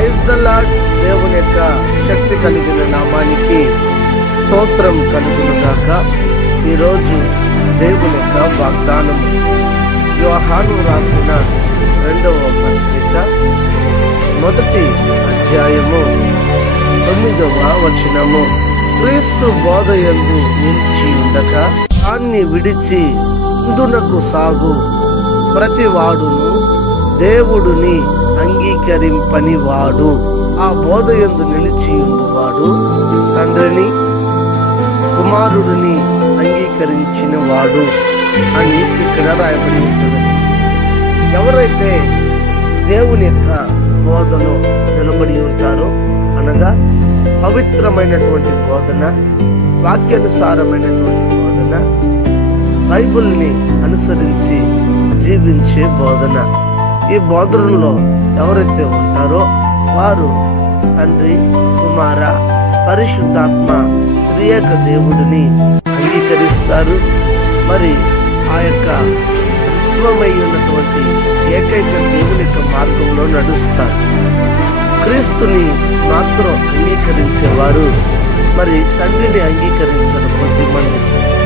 Praise the lord. దేవుని యొక్క శక్తి కలిగిన నామానికి స్తోత్రం కలుగును గాక. ఈరోజు దేవుని యొక్క వాగ్దానము యోహాను రాసిన 2వ పత్రిక 1వ అధ్యాయము 9వ వచనము. క్రీస్తు బోధయందు నిలిచి ఉండక దాన్ని విడిచి ముందునకు సాగు ప్రతి వాడును దేవుడిని అంగీకరింపని వాడు. ఆ బోధయందు నిలిచి ఉండువాడు తండ్రిని కుమారుడిని అంగీకరించిన వాడు అని ఇక్కడ రాయబడి ఉంటుంది. ఎవరైతే దేవుని యొక్క బోధలో నిలబడి ఉంటారో, అనగా పవిత్రమైనటువంటి బోధన, వాక్యానుసారమైనటువంటి బోధన, బైబిల్ని అనుసరించి జీవించే బోధన, ఈ బోధనలో ఎవరైతే ఉంటారో వారు తండ్రి, కుమార, పరిశుద్ధాత్మ త్రియేక దేవుడిని అంగీకరిస్తారు. మరి ఆ యొక్క తత్వమై ఉన్నటువంటి ఏకైక దేవుని యొక్క మార్గంలో నడుస్తారు. క్రీస్తుని మాత్రం అంగీకరించేవారు మరి తండ్రిని అంగీకరించరు.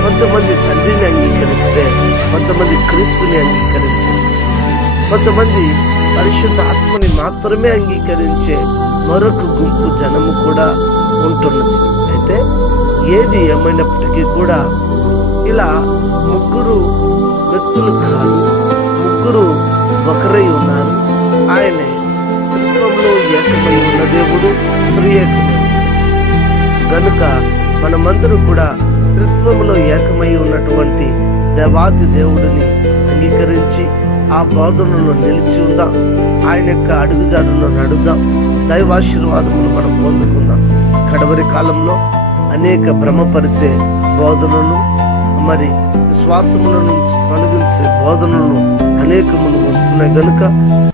కొంతమంది తండ్రిని అంగీకరిస్తే కొంతమంది క్రీస్తుని అంగీకరించారు. కొంతమంది పరిశుద్ధ ఆత్మని మాత్రమే అంగీకరించే మరొక గుంపు జనము కూడా ఉంటున్నది. అయితే ఏది ఏమైనప్పటికీ కూడా ఇలా ముగ్గురు వ్యక్తులు కాదు, ముగ్గురు ఒకరై ఉన్నారు. ఆయనే త్రిత్వంలో ఏకమై ఉన్న దేవుడు, త్రియేక దేవుడు. గనుక మనమందరూ కూడా త్రిత్వంలో ఏకమై ఉన్నటువంటి దేవాది దేవుడిని అంగీకరించి ఆ బోధనలో నిలిచి ఉందాం. ఆయన యొక్క అడుగుజాడులో నడుద్దాం. దైవాశీర్వాదములు మనం పొందుకుందాం. కడవరి కాలంలో అనేక భ్రమపరిచే బోధనలు, మరి విశ్వాసముల నుంచి తొలగించే బోధనలు అనేకములు వస్తున్నాయి. గనుక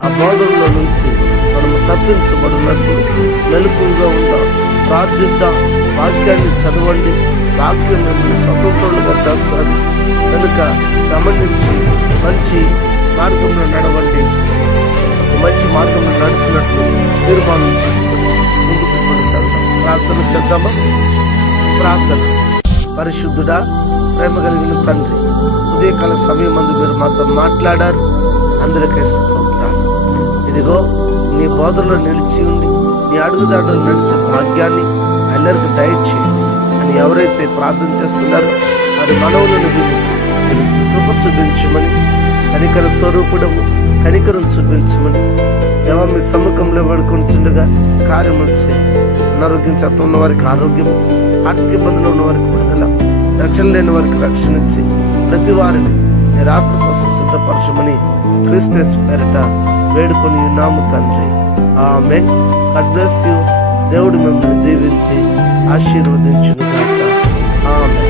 ఆ బోధనలో నుంచి మనము తప్పించబడినట్లు మెలకువగా ఉందాం, ప్రార్థిద్దాం, వాక్యాన్ని చదవండి. వాక్యం మిమ్మల్ని స్వతంత్రులుగా చేస్తారు. కనుక గమనించి మంచి మార్గంలో నడవండి. మంచి మార్గంలో నడిచినట్లు తీర్మానం తీసుకొని ముందుకు కొనసాగుతాం. ప్రార్థన చేద్దామా? ప్రార్థన. పరిశుద్ధుడా, ప్రేమ కలిగిన తండ్రి, ఉదయకాల సమయం మందు మీరు మాతో మాట్లాడారు. అందరికీ స్తోత్రాలు. ఇదిగో నీ బోధనలో నిలిచి ఉండి నీ అడుగుదాడులు నడిచే భాగ్యాన్ని అందరికి దయచేయండి అని ఎవరైతే ప్రార్థన చేస్తున్నారో వారి మనవులను విని కృప చూపించమని, కనికర స్వరూపుడము కనికరం చూపించమని దేవా మీ సముఖంలో వేడుకొనిచుండగా కార్యములు చేయండి. అనారోగ్యం చేత ఉన్న వారికి ఆరోగ్యము, ఆర్థిక ఇబ్బందులు ఉన్న వారికి విడుదల, రక్షణ లేని వారికి రక్షణ ఇచ్చి ప్రతి వారిని రాత్రి కోసం సిద్ధపరచమని క్రీస్తు పేరిట వేడుకొని ఉన్నాము తండ్రి. ఆమేన్. God bless you. దేవుడు మిమ్మల్ని దీవించి ఆశీర్వదించును గాక. ఆమేన్.